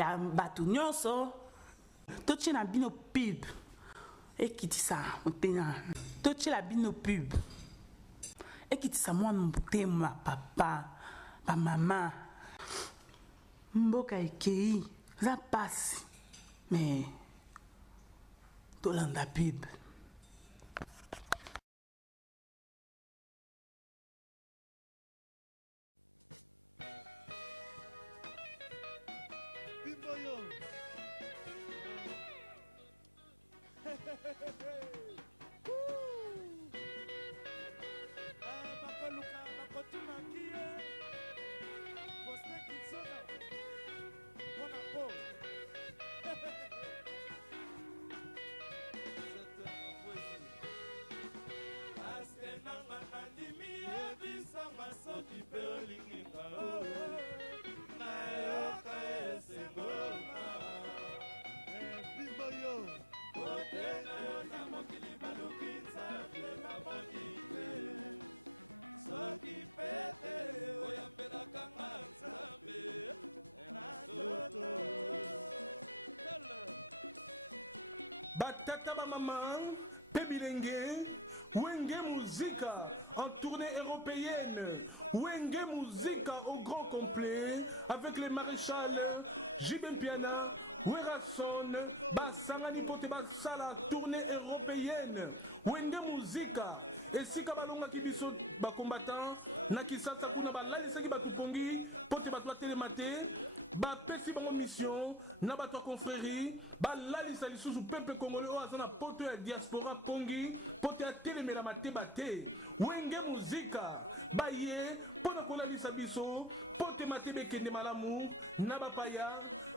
ya bato nyonso totiela bino pub ekitisa motema totiela bino pub ekitisa mwana motema papa bamama mboka ekei za pasi me tolanda pub. Batata ba maman, Pébilenge, Wenge Musica en tournée européenne, Wenge Musica au grand complet avec les maréchals Jibel Piana, Werason, Basangani Kote Basala, tournée européenne, Wenge Musica, et si Kabalonga Kibiso, ba combattant, Nakisata Kuna Balanisa Kibatukongi, Pote Batwa Télématé, ba Pessi Bango Mission, Nabato Confrérie, Balalisa Lisusu Pempe Congolais, Oazana Poto ya Diaspora Kongi, Pote ya Télémela Maté Baté, Wenge Musica, Baye, Pona Kolalisa Biso, Pote Maté Bekende Malamu, Nabapaya,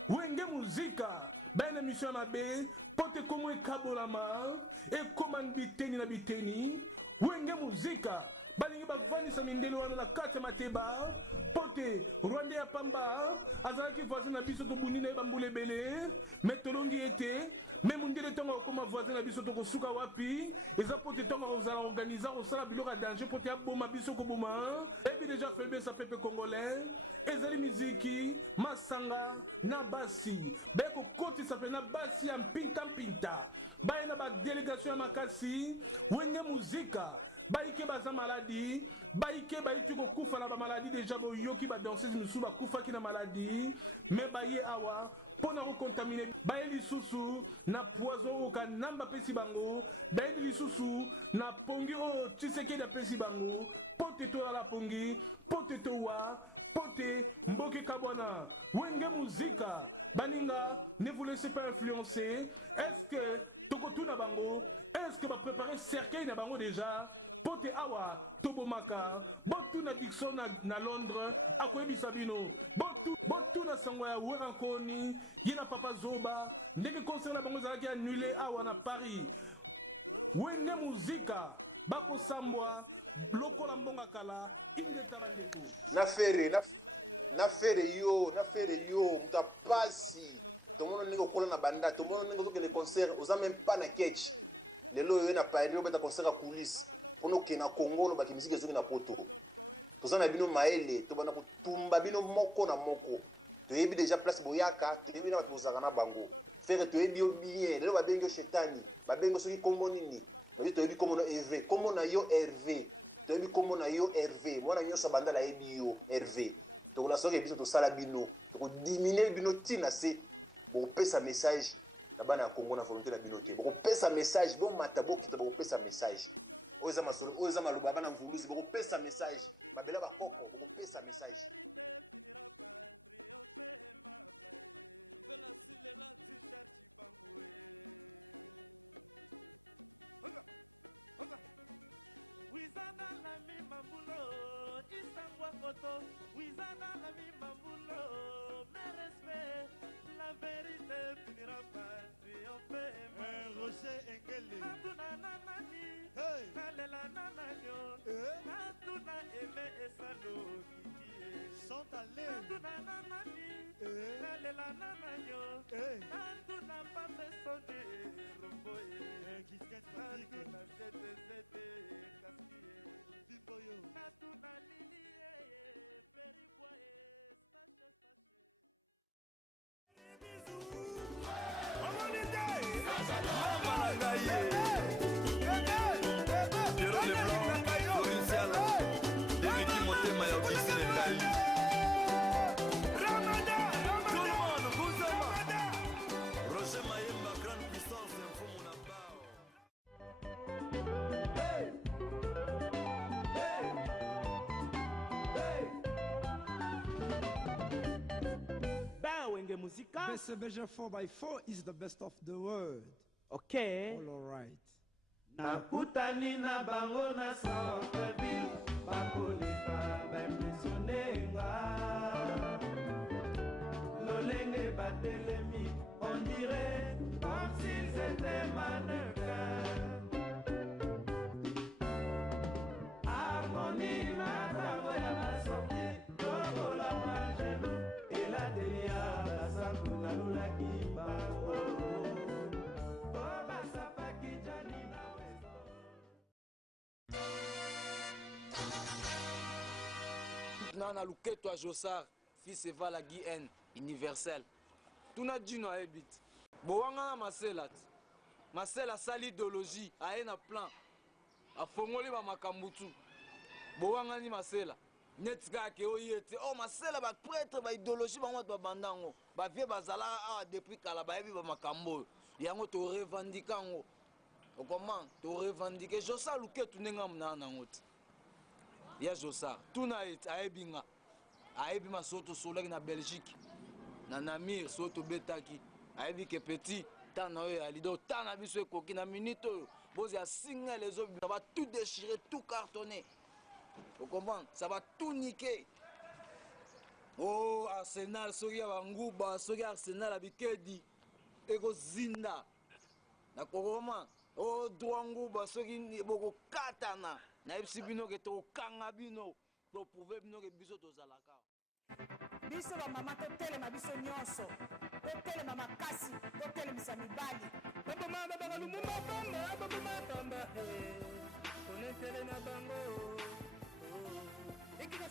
Wenge Musica, Baye Mission Mabe, Pote Komo e Kabolama, et Koman Biteni na Biteni, Wenge Musica, Balingi Bakwalisa Mindelo na Kate Mateba, Pote, Rwanda ya Pamba, Azanaki voisin na biso Kobunile Bangule Bele, Metolongi Ete, même on dirait que ma voisin na biso Kosuka Wapi, et ça Pote Toma on organise, on sera biloko à danger, Pote ya Boma biso Kobuma, et puis déjà fait ça fait congolais, et Zali Miziki, Masanga, Nabasi, Beko Kote ça fait Nabasi, en Pinta Pinta, Baina ba délégation à Makasi, Wenge Musica, Baike Baza Maladie, Baike Baike Kokufa na maladie déjà Yoki ba danser sous ba kufa ki na maladie, mais Baye Awa, pour nous contaminer, Baye Lisusu, na poison ka namba pesi bango, Baye Lisusu, na pongi o Tshisekedi da pesi bango, pote to la pongi, pote to wa, pote mboki kabwana, Wenge Musica, Baninga, ne vous laissez pas influencer, est-ce que Tokotuna bango, est-ce que va préparer cercueil na bango déjà, pote awa, Tobo Maka, Botuna Dixon na Londres, Awa Sabino, Botuna Sangwa, Werankoni, Yena Papa Zoba, Negi concert na bango zaki annulé awa na Paris, Wenge Musica, Bako Samwa, Loko la Mbonga Kala, Nafere yo, kapasi. Tout le monde n'est pas na banda, tout le monde n'est pas le concert, vous avez même pas na catch. Les lois na paille, on concert à coulisses. Pour nous qui na Congo, on musique sur na poto. Vous avez bino maele, to bana tumba bino moko na moko. Tu es déjà place boyaka, tu es bien na tozaka na bango. Faire tu es bien, les lois bengo chetani, ba bengo soki kombo nini. Tu es bien comme na Hervé, comme na yo Hervé. Tu es bien comme na yo Hervé. Moi na yo sabanda la yo Hervé. Donc la soirée biso to sala bino, to diminuer bino tina c'est on paie sa message. Là-bas na Congo na volonté na bino te. On paie sa message, bon matabo qui on paie sa message. Oza masolo, oza maluba na ngulusi, on paie sa message. Mabela ba koko, on paie sa message. Wizana la mi mambulo, isangwa koto. Wizana la mi mambulo, mes respects. La vérité finira par triompher. Roger Engele. Natuna nanani, nalela nananyo. Natuna eme esalo kikie. Sont allés. Natuna nanani, Muzika. BCBG 4x4 is the best of the world. Ok. All right. nakutani na bango na centreville bakoleka bamisonenga lolenge batelemi on dirait comme s'ils étaient mannequins harmonie na tango ya basorti lokola majelu elatelia basantu nalulaki bango nana luketo ya Jossard fils evala Guy universel tuna dino ayebit bowanga na masela ti masela asali idéologie aye na plan afongoli bamakambo tu bowangani masela neti kaka ke oye te o masela baprêtre baidéologie bango bato babanda yango bavie bazalaka awa depuis kala bayebi bamakambo oyo yango torevandika yango okomand torevandike Jossard luketo ndenge amunana nango te ya Jossard tuna ete ayebi nga ayebi masoto solaki na Belgique na Namir soto betaki ayebi ke petit temps na oyo ya lido temps na biso ekoki na minute oyo bozi ya single ezobima ça va tout déchirer tout cartonner vous comprenez ça va tout niquer oh Arsenal soki ya banguba soki Arsenal abikedi ekozinda na kokoma oh droit nguba soki bokokatana nayebisi bino ke tokanga bino toprouve bino ke biso tozalaka biso bamama totelema biso nyonso totelema makasi totelemisa mibali babomama bakalumuma bamba baboma bamba onetele na bango ekika